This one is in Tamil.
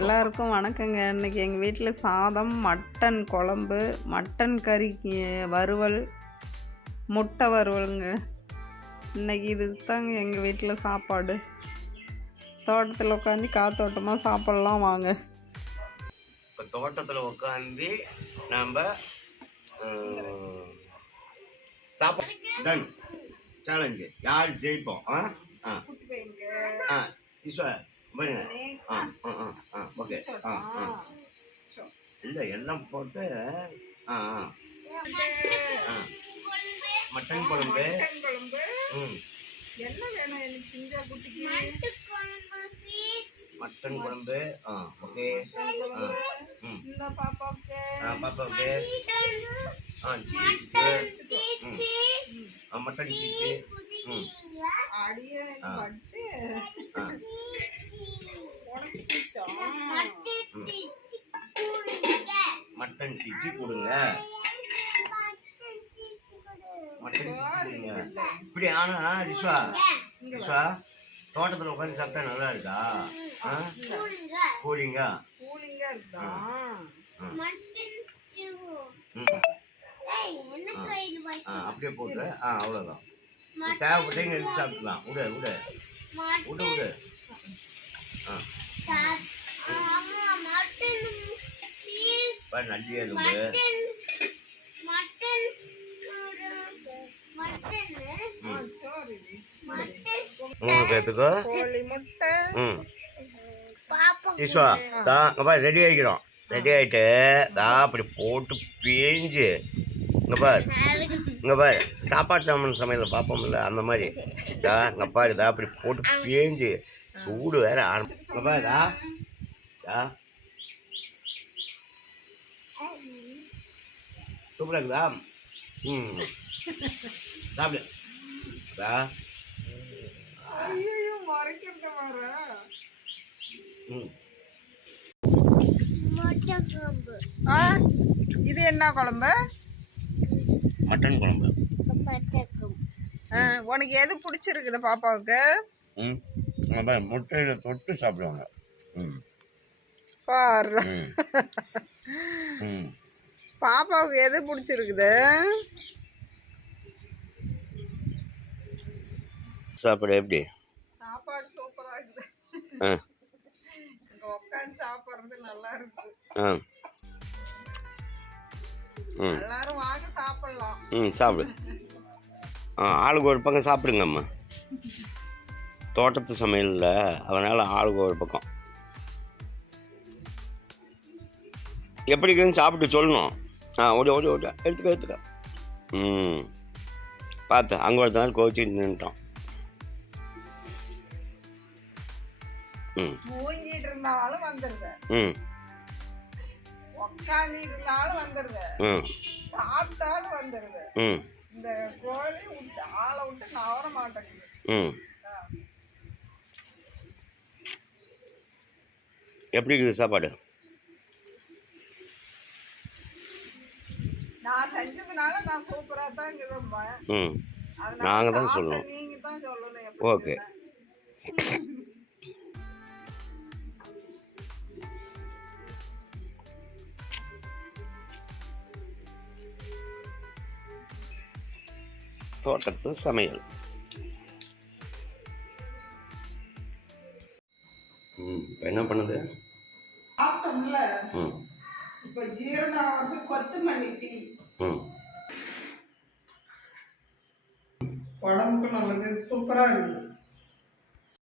எல்லாருக்கும் வணக்கங்க. இன்னைக்கு எங்கள் வீட்டில் சாதம், மட்டன் குழம்பு, மட்டன் கறி வறுவல், முட்டை வறுவலுங்க. இன்னைக்கு இது தாங்க எங்கள் வீட்டில் சாப்பாடு. தோட்டத்தில் உட்காந்து காத்தோட்டமாக சாப்பிட்லாம் வாங்க. இப்போ தோட்டத்தில் உட்காந்து நம்ம சாப்பாடு டன் சேலஞ்சு யார் ஜெயிப்போம்? ஈஸ்வர் ஓகே இல்லை எல்லாம் போட்டு மட்டன் குழம்பு என்ன வேணும் எனக்கு சிஞ்சா குட்டிக்கு? மட்டன் குழம்பு ஓகே இந்த பாப்பாவுக்கு பாப்பாவுக்கு மட்டன் சீச்சு அடியே பட்டு மட்டன் சீச்சு கொடுங்க. மட்டன் சீச்சு கொடுங்க. இப்படி ஆனா ரிஷ்வா தோட்டத்தில் உட்காந்து சாப்பிட்டா நல்லா இருக்கா? கூலிங்கா இருக்கா? அப்படியே போட்டு அவ்வளோதான். தேவைப்பட்டீங்க எடுத்து சாப்பிடலாம். விடு விடு விடு விடு. நல்லி எலும்பு 3 பேத்துக்கு ஈஸ்வா தான் ரெடி ஆகிக்கிறோம். ரெடி ஆகிட்டு தான் அப்படி போட்டு பேஞ்சு இங்கே பாரு சாப்பாட்டு சாமான் சமையல் பார்ப்போம்ல அந்த மாதிரி இங்கே பாரு இதா அப்படி போட்டு பேஞ்சு சூடு வேற இங்கே பாருதா சூப்பராக இருக்குதா? சாப்பிடு இது என்ன குழம்பு? மட்டன் குழம்பு. உனக்கு எது பிடிச்சிருக்குது பாப்பாவுக்கு? முட்டையில தொட்டு சாப்பிடுவாங்க. பாரு பாப்பாவுக்கு எது பிடிச்சிருக்குது? சாப்பாடு எப்படி? சாப்பாடு சூப்பரா இருக்குது. உட்காந்து சாப்பிடுறது நல்லா இருக்கு. எல்லாரும் வாங்க சாப்பிடலாம். சாப்பிடு. ஆளுக்கு ஒரு பக்கம் சாப்பிடுங்கம்மா. தோட்டத்து சமையலில் அதனால் ஆளுக்கு ஒரு பக்கம் எப்படி இருக்குன்னு சாப்பிட்டு சொல்லணும். ஓடி ஓடி ஓடி எடுத்துக்க. பார்த்து அங்கே ஒருத்த நாள் கோச்சிட்டு நின்றுட்டோம். மூங்கிட்டு இருந்தாலும் வந்துருங்க, உட்காந்து இருந்தாலும் வந்துருங்க, சாப்பிட்டாலும் வந்துருங்க. இந்த கோழி விட்டு ஆளை விட்டு நவர மாட்டேங்குது. எப்படி இருக்குது சாப்பாடு? நான் செஞ்சதுனால நான் சூப்பராக தான் இருக்குதும்பா. நாங்கள் தான் சொல்லணும். நீங்கள் தான் சொல்லணும். ஓகே. தோட்டத்து சமையல். என்ன பண்ணுது? சாப்பிட்டோம்ல, இப்போ ஜீரணம் வந்து கொத்தமல்லி டீ. உடம்புக்கு நல்லது, சூப்பராக இருக்குது.